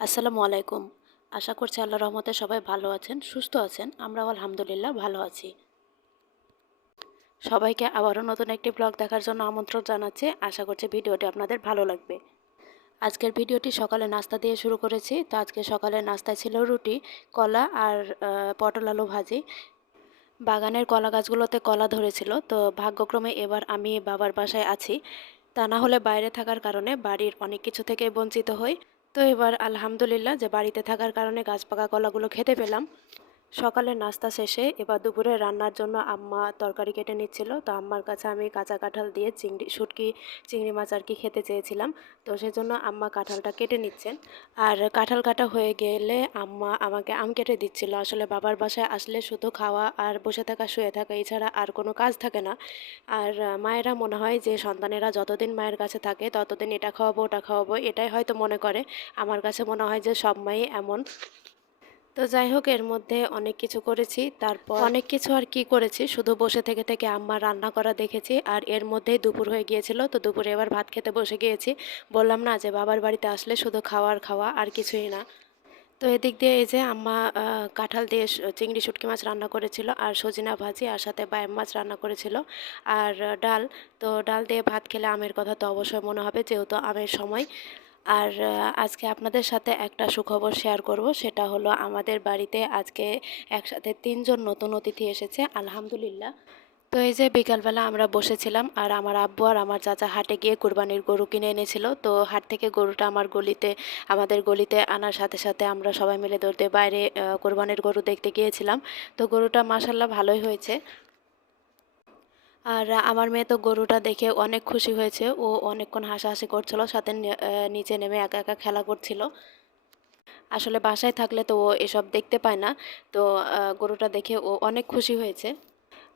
আসসালামু আলাইকুম। আশা করছি আল্লাহর রহমতে সবাই ভালো আছেন, সুস্থ আছেন। আমরাও আলহামদুলিল্লাহ ভালো আছি। সবাইকে আবারও নতুন একটি ব্লগ দেখার জন্য আমন্ত্রণ জানাচ্ছি। আশা করছি ভিডিওটি আপনাদের ভালো লাগবে। আজকের ভিডিওটি সকালে নাস্তা দিয়ে শুরু করেছি। তো আজকে সকালে নাস্তায় ছিল রুটি, কলা আর পটল আলু ভাজি। বাগানের কলা গাছগুলোতে কলা ধরেছিল, তো ভাগ্যক্রমে এবার আমি বাবার বাসায় আছি। তা না হলে বাইরে থাকার কারণে বাড়ির অনেক কিছু থেকে বঞ্চিত হই। তো এবার আলহামদুলিল্লাহ যে বাড়িতে থাকার কারণে গাছ পাকা কলাগুলো খেতে পেলাম। সকালের নাস্তা শেষে এবার দুপুরে রান্নার জন্য আম্মা তরকারি কেটে নিচ্ছিল। তো আম্মার কাছে আমি কাঁচা কাঁঠাল দিয়ে চিংড়ি মাছ আর কি খেতে চেয়েছিলাম। তো সেজন্য আম্মা কাঁঠালটা কেটে নিচ্ছেন। আর কাঁঠাল কাটা হয়ে গেলে আম্মা আমাকে আম কেটে দিচ্ছিল। আসলে বাবার বাসায় আসলে শুধু খাওয়া আর বসে থাকা শুয়ে থাকা এছাড়া আর কোনো কাজ থাকে না। আর মায়েরা মনে হয় যে সন্তানেরা যতদিন মায়ের কাছে থাকে ততদিন এটা খাওয়াবো ওটা খাওয়াবো, এটাই হয়তো মনে করে। আমার কাছে মনে হয় যে সব মাই এমন। তো যাই হোক, এর মধ্যে অনেক কিছু করেছি। তারপর অনেক কিছু আর কি করেছি, শুধু বসে থেকে থেকে আম্মা রান্না করা দেখেছি। আর এর মধ্যেই দুপুর হয়ে গিয়েছিল। তো দুপুরে এবার ভাত খেতে বসে গিয়েছি। বললাম না যে বাবার বাড়িতে আসলে শুধু খাওয়া আর কিছুই না। তো এদিক দিয়ে এই যে আম্মা কাঁঠাল দিয়ে চিংড়ি শুটকি মাছ রান্না করেছিল, আর সজিনা ভাজি, আর সাথে বাইম মাছ রান্না করেছিল, আর ডাল। তো ডাল দিয়ে ভাত খেলে আমের কথা তো অবশ্যই মনে হবে, যেহেতু আমের সময়। আর আজকে আপনাদের সাথে একটা সুখবর শেয়ার করব, সেটা হলো আমাদের বাড়িতে আজকে একসাথে 3জন নতুন অতিথি এসেছে আলহামদুলিল্লাহ। তো এই যে বিকালবেলা আমরা বসেছিলাম, আর আমার আব্বু আর আমার চাচা হাটে গিয়ে কুরবানির গরু কিনে এনেছিল। তো হাট থেকে গরুটা আমাদের গলিতে আনার সাথে সাথে আমরা সবাই মিলে দৌড় দিয়ে বাইরে কোরবানির গরু দেখতে গিয়েছিলাম। তো গরুটা মাশাল্লাহ ভালোই হয়েছে। আর আমার মেয়ে তো গরুটা দেখে অনেক খুশি হয়েছে। ও অনেকক্ষণ হাসাহাসি করছিল, সাথে নিচে নেমে একা একা খেলা করছিল। আসলে বাসায় থাকলে তো ও এসব দেখতে পায় না। তো গরুটা দেখে ও অনেক খুশি হয়েছে।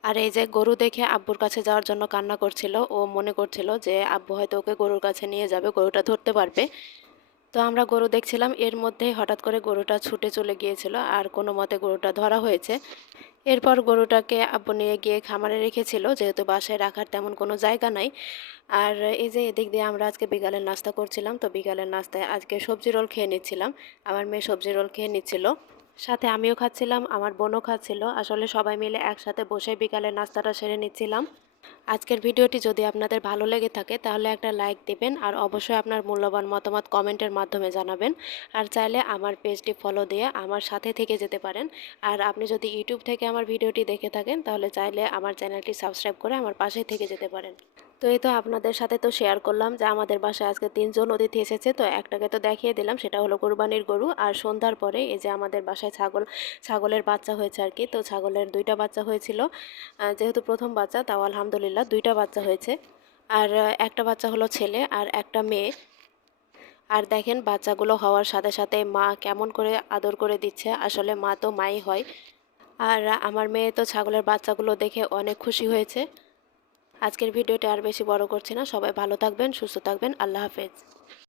আর এই যে গরু দেখে আব্বুর কাছে যাওয়ার জন্য কান্না করছিল। ও মনে করছিল যে আব্বু হয়তো ওকে গরুর কাছে নিয়ে যাবে, গরুটা ধরতে পারবে। তো আমরা গরু দেখছিলাম, এর মধ্যেই হঠাৎ করে গরুটা ছুটে চলে গিয়েছিল, আর কোনো মতে গরুটা ধরা হয়েছে। এরপর গরুটাকে আব্বু নিয়ে গিয়ে খামারে রেখেছিল, যেহেতু বাসায় রাখার তেমন কোনো জায়গা নাই। আর এই যে এদিক দিয়ে আমরা আজকে বিকালের নাস্তা করছিলাম। তো বিকালের নাস্তায় আজকে সবজি রোল খেয়ে নিচ্ছিলাম। আমার মেয়ে সবজি রোল খেয়ে নিচ্ছিল, সাথে আমিও খাচ্ছিলাম, আমার বোনও খাচ্ছিল। আসলে সবাই মিলে একসাথে বসে বিকালের নাস্তাটা সেরে নিচ্ছিলাম। আজকের ভিডিওটি যদি আপনাদের ভালো লেগে থাকে তাহলে একটা লাইক দিবেন, আর অবশ্যই আপনার মূল্যবান মতামত কমেন্টের মাধ্যমে জানাবেন। আর চাইলে আমার পেজটি ফলো দিয়ে আমার সাথে থেকে যেতে পারেন। আর আপনি যদি ইউটিউব থেকে আমার ভিডিওটি দেখে থাকেন তাহলে চাইলে আমার চ্যানেলটি সাবস্ক্রাইব করে আমার পাশেই থেকে যেতে পারেন। তো এই তো আপনাদের সাথে তো শেয়ার করলাম যে আমাদের বাসায় আজকে 3জন অতিথি এসেছে। তো একটাকে তো দেখিয়ে দিলাম, সেটা হলো কোরবানির গরু। আর সন্ধ্যার পরে এই যে আমাদের বাসায় ছাগলের বাচ্চা হয়েছে আর কি। তো ছাগলের 2টা বাচ্চা হয়েছিল, যেহেতু প্রথম বাচ্চা, তাও আলহামদুলিল্লাহ 2টা বাচ্চা হয়েছে। আর একটা বাচ্চা হলো ছেলে আর একটা মেয়ে। আর দেখেন বাচ্চাগুলো হওয়ার সাথে সাথে মা কেমন করে আদর করে দিচ্ছে, আসলে মা তো মাই হয়। আর আমার মেয়ে তো ছাগলের বাচ্চাগুলো দেখে অনেক খুশি হয়েছে। আজকের ভিডিওটা আর বেশি বড় করছি না, সবাই ভালো থাকবেন, সুস্থ থাকবেন, আল্লাহ হাফেজ।